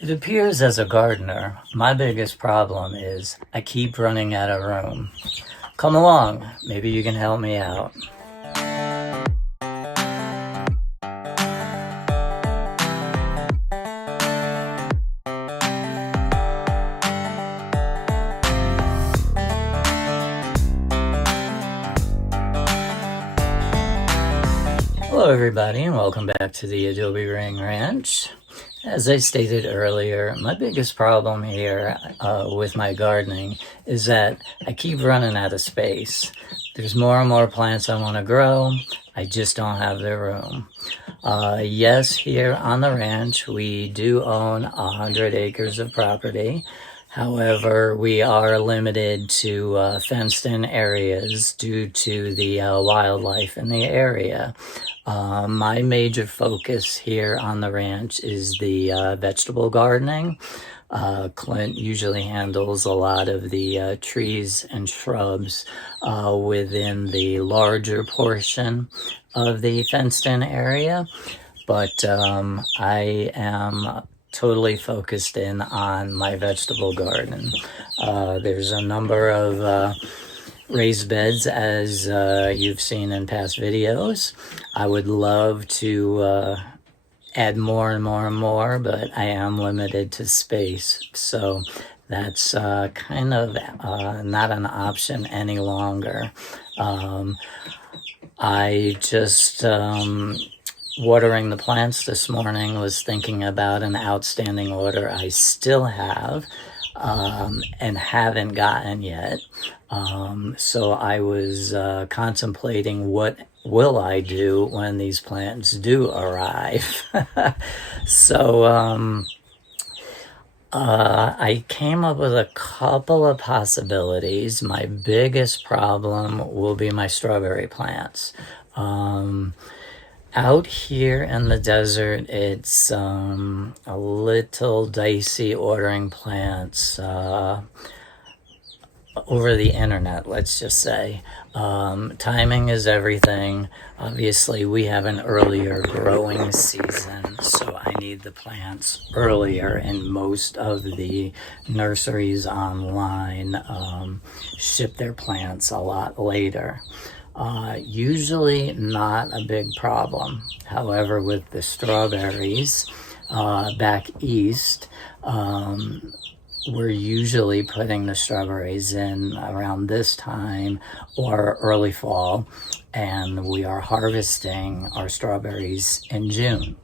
It appears as a gardener, my biggest problem is I keep running out of room. Come along, maybe you can help me out. Hello everybody and welcome back to the Adobe Ring Ranch. As I stated earlier, my biggest problem here with my gardening is that I keep running out of space. There's more and more plants I want to grow, I just don't have the room. Yes, here on the ranch we do own 100 acres of property. However, we are limited to fenced-in areas due to the wildlife in the area. My major focus here on the ranch is the vegetable gardening. Clint usually handles a lot of the trees and shrubs within the larger portion of the fenced-in area, but I am totally focused in on my vegetable garden. There's a number of raised beds, as you've seen in past videos. I would love to add more and more and more, but I am limited to space. So that's kind of not an option any longer. I just watering the plants this morning was thinking about an outstanding order I still have and haven't gotten yet. So I was contemplating what will I do when these plants do arrive. So I came up with a couple of possibilities. My biggest problem will be my strawberry plants. Out here in the desert, it's a little dicey ordering plants over the internet, let's just say. Timing is everything. Obviously, we have an earlier growing season, so I need the plants earlier, and most of the nurseries online ship their plants a lot later. Usually not a big problem. However, with the strawberries back east, we're usually putting the strawberries in around this time or early fall, and we are harvesting our strawberries in June.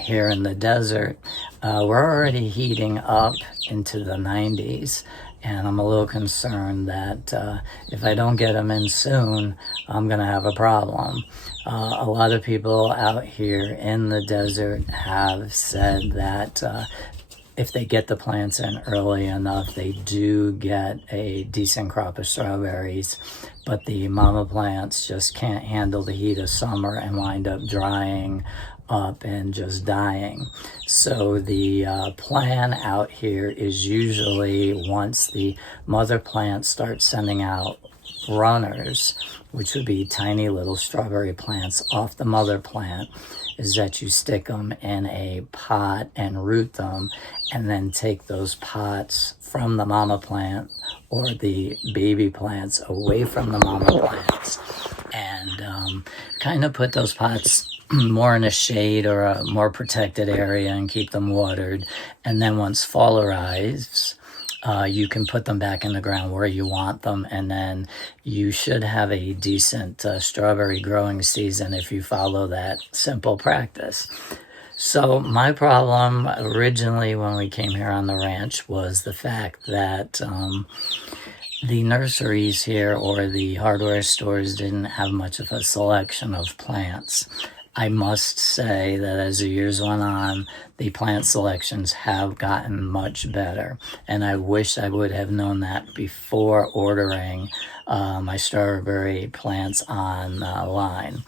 Here in the desert, we're already heating up into the 90s, and I'm a little concerned that if I don't get them in soon, I'm going to have a problem. A lot of people out here in the desert have said that if they get the plants in early enough, they do get a decent crop of strawberries, but the mama plants just can't handle the heat of summer and wind up drying up and just dying. So the plan out here is usually once the mother plant starts sending out runners, which would be tiny little strawberry plants off the mother plant, is that you stick them in a pot and root them, and then take those pots from the mama plant or the baby plants away from the mama plants, and kind of put those pots more in a shade or a more protected area and keep them watered. And then once fall arrives, you can put them back in the ground where you want them, and then you should have a decent strawberry growing season if you follow that simple practice. So my problem originally when we came here on the ranch was the fact that the nurseries here or the hardware stores didn't have much of a selection of plants. I must say that as the years went on, the plant selections have gotten much better, and I wish I would have known that before ordering my strawberry plants online.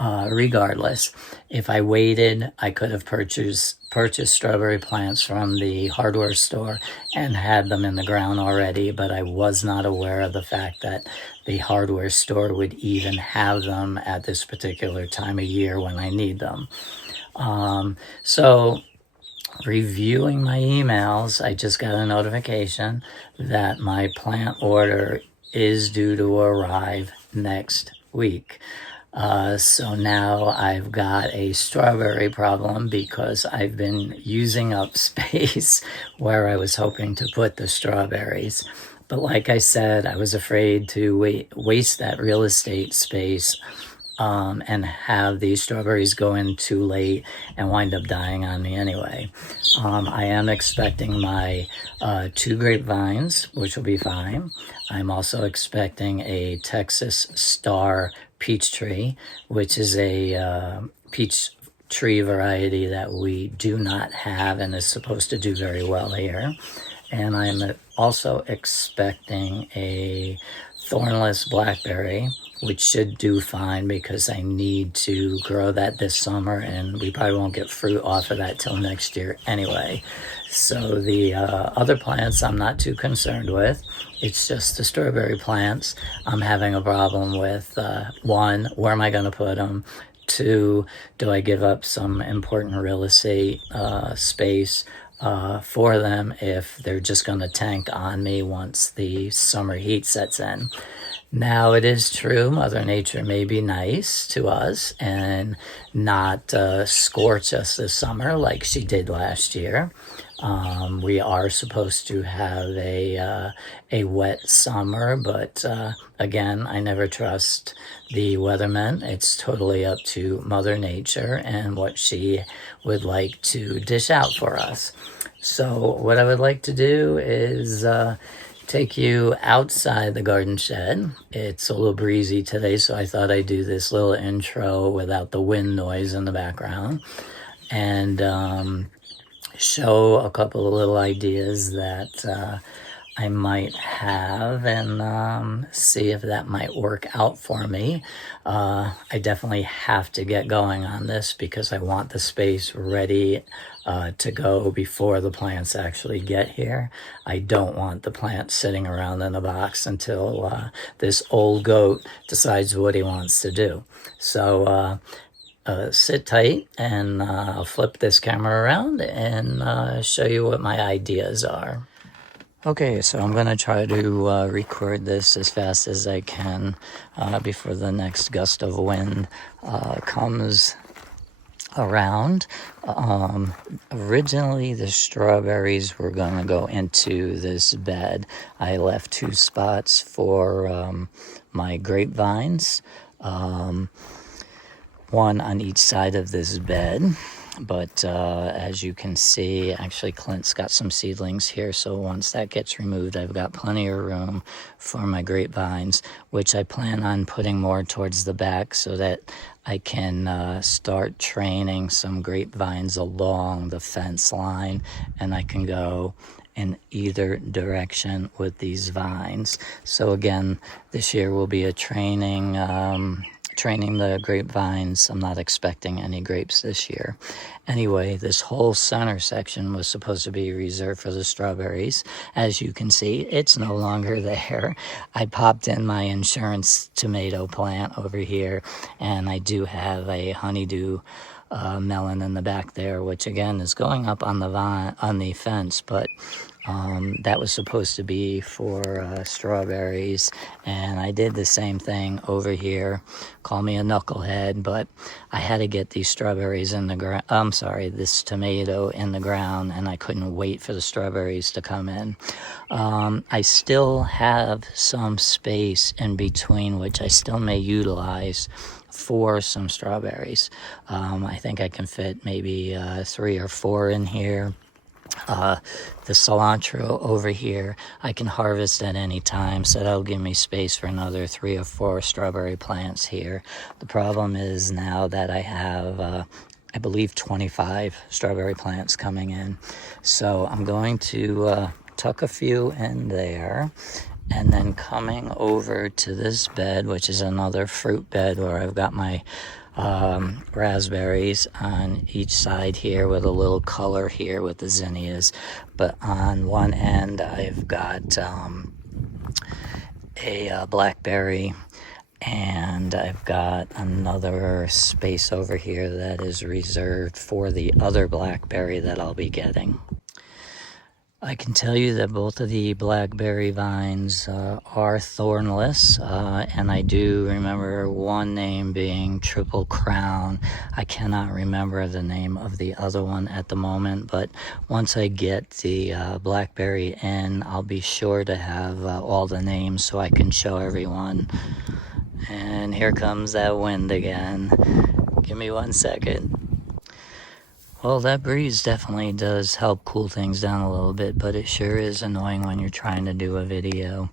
Regardless, if I waited, I could have purchased strawberry plants from the hardware store and had them in the ground already, but I was not aware of the fact that the hardware store would even have them at this particular time of year when I need them. So reviewing my emails, I just got a notification that my plant order is due to arrive next week. So now I've got a strawberry problem because I've been using up space where I was hoping to put the strawberries. But like I said, I was afraid to waste that real estate space and have these strawberries go in too late and wind up dying on me anyway. I am expecting my 2 grapevines, which will be fine. I'm also expecting a Texas Star peach tree, which is a peach tree variety that we do not have and is supposed to do very well here. And I'm also expecting a thornless blackberry, which should do fine because I need to grow that this summer, and we probably won't get fruit off of that till next year anyway. So the other plants I'm not too concerned with. It's just the strawberry plants I'm having a problem with. One, where am I going to put them? Two, do I give up some important real estate space for them if they're just going to tank on me once the summer heat sets in? Now, it is true, Mother Nature may be nice to us and not scorch us this summer like she did last year. We are supposed to have a wet summer, but again, I never trust the weathermen. It's totally up to Mother Nature and what she would like to dish out for us. So what I would like to do is take you outside the garden shed. It's a little breezy today, so I thought I'd do this little intro without the wind noise in the background and show a couple of little ideas that I might have and see if that might work out for me. I definitely have to get going on this because I want the space ready to go before the plants actually get here. I don't want the plants sitting around in a box until this old goat decides what he wants to do. So sit tight and I'll flip this camera around and show you what my ideas are. Okay, so I'm going to try to record this as fast as I can before the next gust of wind comes around. Originally, the strawberries were going to go into this bed. I left 2 spots for my grapevines, one on each side of this bed. But as you can see, actually Clint's got some seedlings here, so once that gets removed, I've got plenty of room for my grapevines, which I plan on putting more towards the back so that I can start training some grapevines along the fence line, and I can go in either direction with these vines. So again, this year will be a training the grapevines. I'm not expecting any grapes this year. Anyway, this whole center section was supposed to be reserved for the strawberries. As you can see, it's no longer there. I popped in my insurance tomato plant over here, and I do have a honeydew melon in the back there, which again is going up on the fence, but that was supposed to be for strawberries, and I did the same thing over here. Call me a knucklehead, but I had to get these strawberries in the ground. This tomato in the ground, and I couldn't wait for the strawberries to come in. I still have some space in between, which I still may utilize for some strawberries. I think I can fit maybe 3 or 4 in here. The cilantro over here I can harvest at any time, so that'll give me space for another 3 or 4 strawberry plants here. The problem is now that I have I believe 25 strawberry plants coming in, so I'm going to tuck a few in there, and then coming over to this bed, which is another fruit bed where I've got my raspberries on each side here with a little color here with the zinnias, but on one end I've got a blackberry, And I've got another space over here that is reserved for the other blackberry that I'll be getting. I can tell you that both of the blackberry vines are thornless, and I do remember one name being Triple Crown. I cannot remember the name of the other one at the moment, but once I get the blackberry in, I'll be sure to have all the names so I can show everyone. And here comes that wind again. Give me 1 second. Well, that breeze definitely does help cool things down a little bit, but it sure is annoying when you're trying to do a video.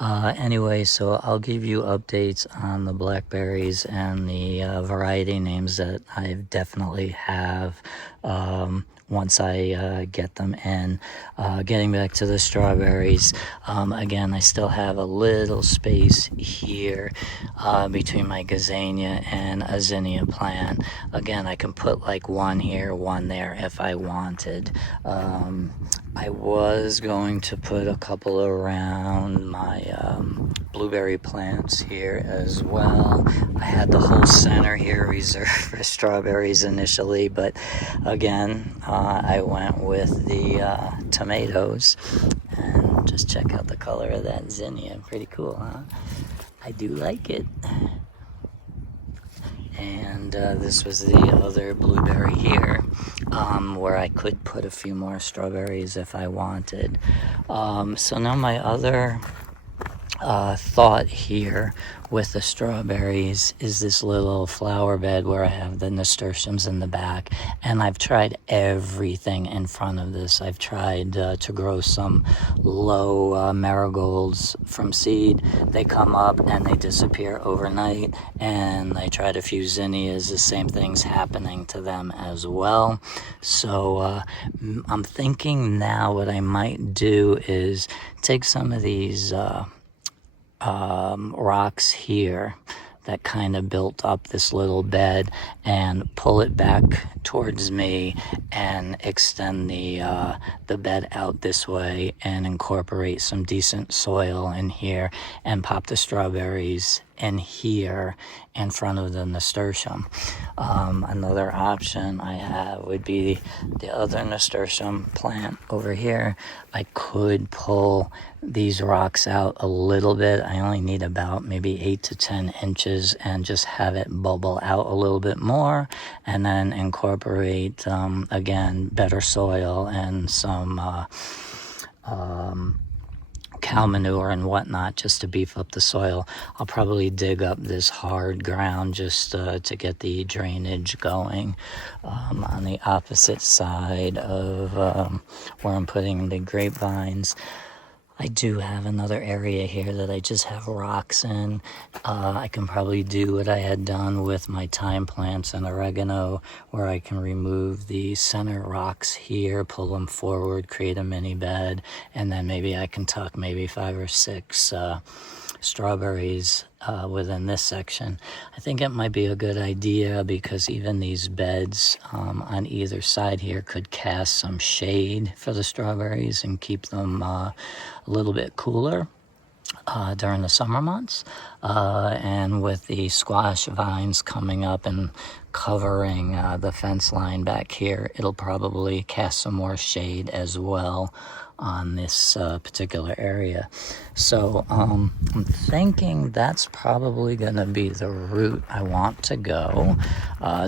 Anyway, so I'll give you updates on the blackberries and the variety names that I definitely have once I get them in. Getting back to the strawberries, again, I still have a little space here between my gazania and a zinnia plant. Again, I can put like one here, one there if I wanted. I was going to put a couple around my blueberry plants here as well. I had the whole center here reserved for strawberries initially, but again, I went with the tomatoes. And just check out the color of that zinnia. Pretty cool, huh? I do like it. And this was the other blueberry here, where I could put a few more strawberries if I wanted. So now my other thought here with the strawberries is this little flower bed where I have the nasturtiums in the back, and I've tried everything in front of this. I've tried to grow some low marigolds from seed. They come up and they disappear overnight, and I tried a few zinnias. The same thing's happening to them as well. So I'm thinking now what I might do is take some of these rocks here that kind of built up this little bed and pull it back towards me and extend the bed out this way and incorporate some decent soil in here and pop the strawberries in here in front of the nasturtium. Another option I have would be the other nasturtium plant over here. I could pull these rocks out a little bit. I only need about maybe 8 to 10 inches and just have it bubble out a little bit more, and then incorporate again better soil and some cow manure and whatnot just to beef up the soil. I'll probably dig up this hard ground just to get the drainage going. On the opposite side of where I'm putting the grapevines, I do have another area here that I just have rocks in. I can probably do what I had done with my thyme plants and oregano, where I can remove the center rocks here, pull them forward, create a mini bed, and then maybe I can tuck maybe 5 or 6 strawberries within this section. I think it might be a good idea because even these beds on either side here could cast some shade for the strawberries and keep them a little bit cooler during the summer months. And with the squash vines coming up and covering the fence line back here, it'll probably cast some more shade as well on this particular area. So I'm thinking that's probably going to be the route I want to go,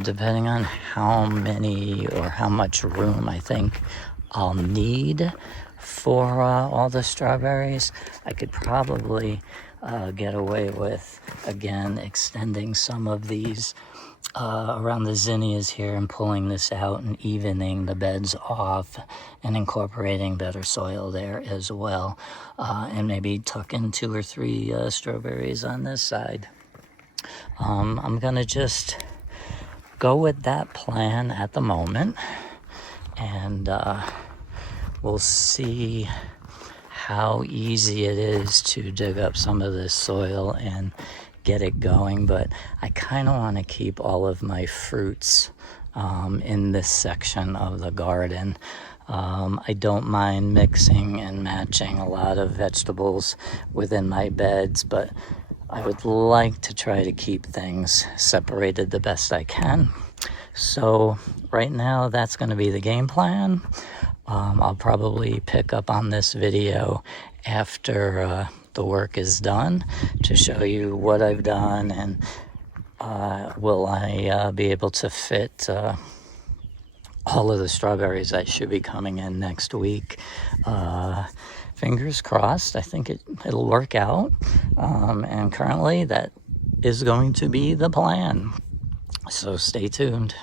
depending on how many or how much room I think I'll need for all the strawberries. I could probably get away with, again, extending some of these around the zinnias here and pulling this out and evening the beds off and incorporating better soil there as well, and maybe tuck in 2 or 3 strawberries on this side. I'm gonna just go with that plan at the moment, and we'll see how easy it is to dig up some of this soil and get it going. But I kind of want to keep all of my fruits in this section of the garden. I don't mind mixing and matching a lot of vegetables within my beds, but I would like to try to keep things separated the best I can. So right now, that's going to be the game plan. I'll probably pick up on this video after the work is done to show you what I've done, and will I be able to fit all of the strawberries that should be coming in next week. Fingers crossed. I think it'll work out, and currently that is going to be the plan. So stay tuned.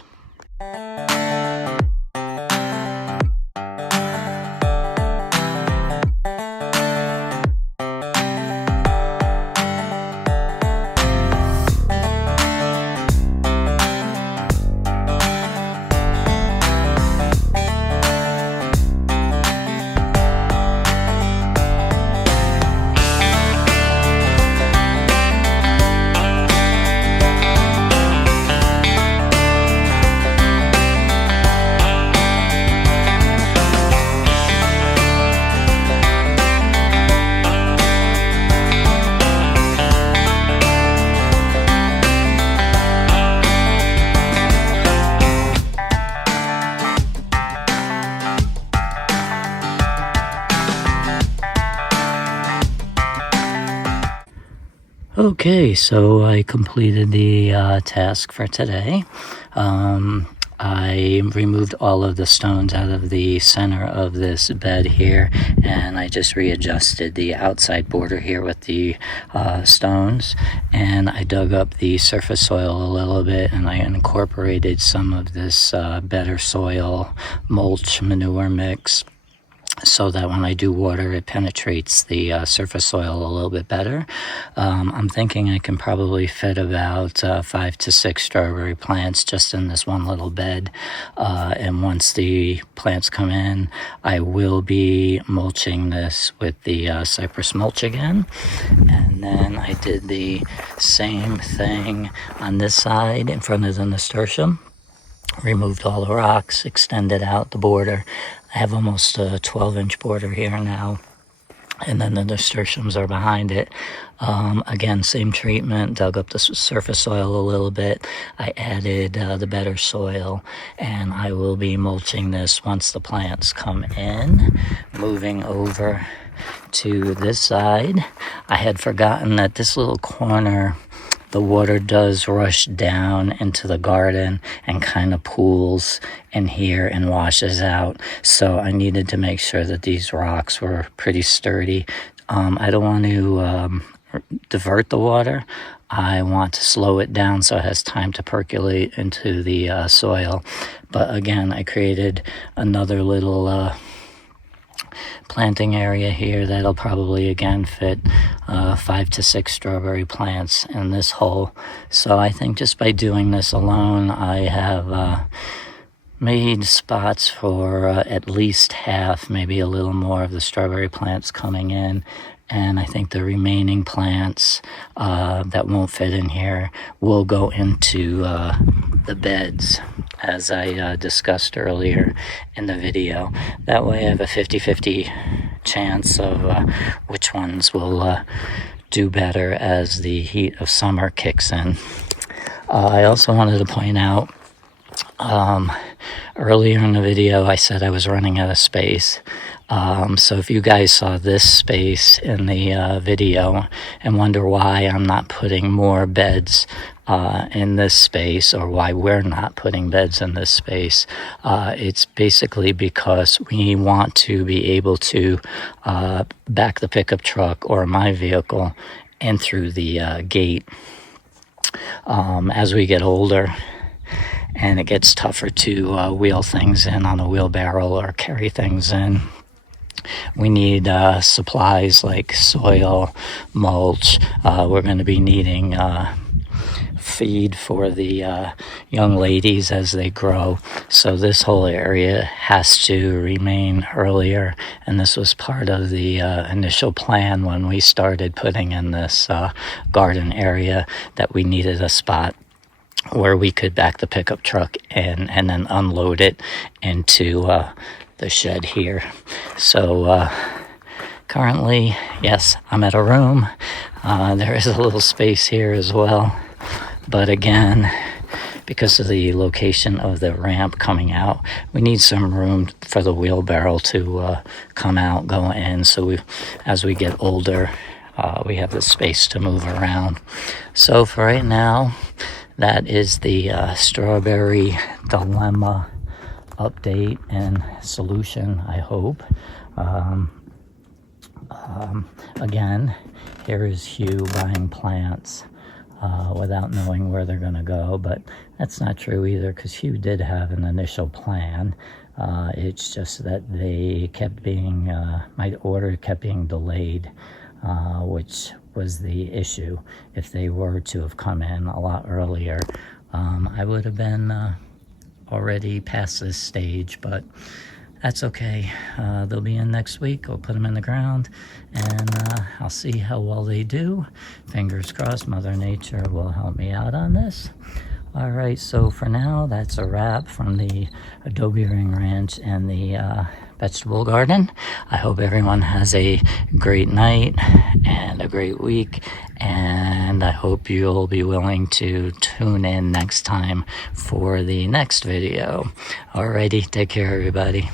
Okay, so I completed the task for today. I removed all of the stones out of the center of this bed here, and I just readjusted the outside border here with the stones, and I dug up the surface soil a little bit, and I incorporated some of this better soil mulch manure mix, so that when I do water, it penetrates the surface soil a little bit better. I'm thinking I can probably fit about 5 to 6 strawberry plants just in this one little bed. And once the plants come in, I will be mulching this with the cypress mulch again. And then I did the same thing on this side in front of the nasturtium. Removed all the rocks, extended out the border. I have almost a 12-inch border here now, and then the nasturtiums are behind it. Again, same treatment, dug up the surface soil a little bit. I added the better soil, and I will be mulching this once the plants come in. Moving over to this side, I had forgotten that this little corner, the water does rush down into the garden and kind of pools in here and washes out. So I needed to make sure that these rocks were pretty sturdy. I don't want to divert the water. I want to slow it down so it has time to percolate into the soil. But again, I created another little planting area here that'll probably again fit 5 to 6 strawberry plants in this hole. So I think just by doing this alone, I have made spots for at least half, maybe a little more of the strawberry plants coming in. And I think the remaining plants that won't fit in here will go into the beds, as I discussed earlier in the video. That way I have a 50-50 chance of which ones will do better as the heat of summer kicks in. I also wanted to point out, earlier in the video I said I was running out of space. So if you guys saw this space in the video and wonder why I'm not putting more beds in this space, or why we're not putting beds in this space, it's basically because we want to be able to back the pickup truck or my vehicle in through the gate. As we get older and it gets tougher to wheel things in on a wheelbarrow or carry things in, we need supplies like soil, mulch. We're going to be needing feed for the young ladies as they grow. So this whole area has to remain earlier, and this was part of the initial plan when we started putting in this garden area, that we needed a spot where we could back the pickup truck in and then unload it into the shed here. So currently, yes, I'm at a room. There is a little space here as well, but again, because of the location of the ramp coming out, we need some room for the wheelbarrow to come out, go in. So as we get older, we have the space to move around. So for right now, that is the strawberry dilemma update and solution, I hope. Again, here is Hugh buying plants without knowing where they're going to go, but that's not true either, because Hugh did have an initial plan. It's just that they kept being, my order kept being delayed, which was the issue. If they were to have come in a lot earlier, I would have been already past this stage, but that's okay. They'll be in next week. I'll put them in the ground, and I'll see how well they do. Fingers crossed Mother Nature will help me out on this. All right, so for now, that's a wrap from the Adobe Ring Ranch and the vegetable garden. I hope everyone has a great night and a great week, and I hope you'll be willing to tune in next time for the next video. Alrighty, take care, everybody.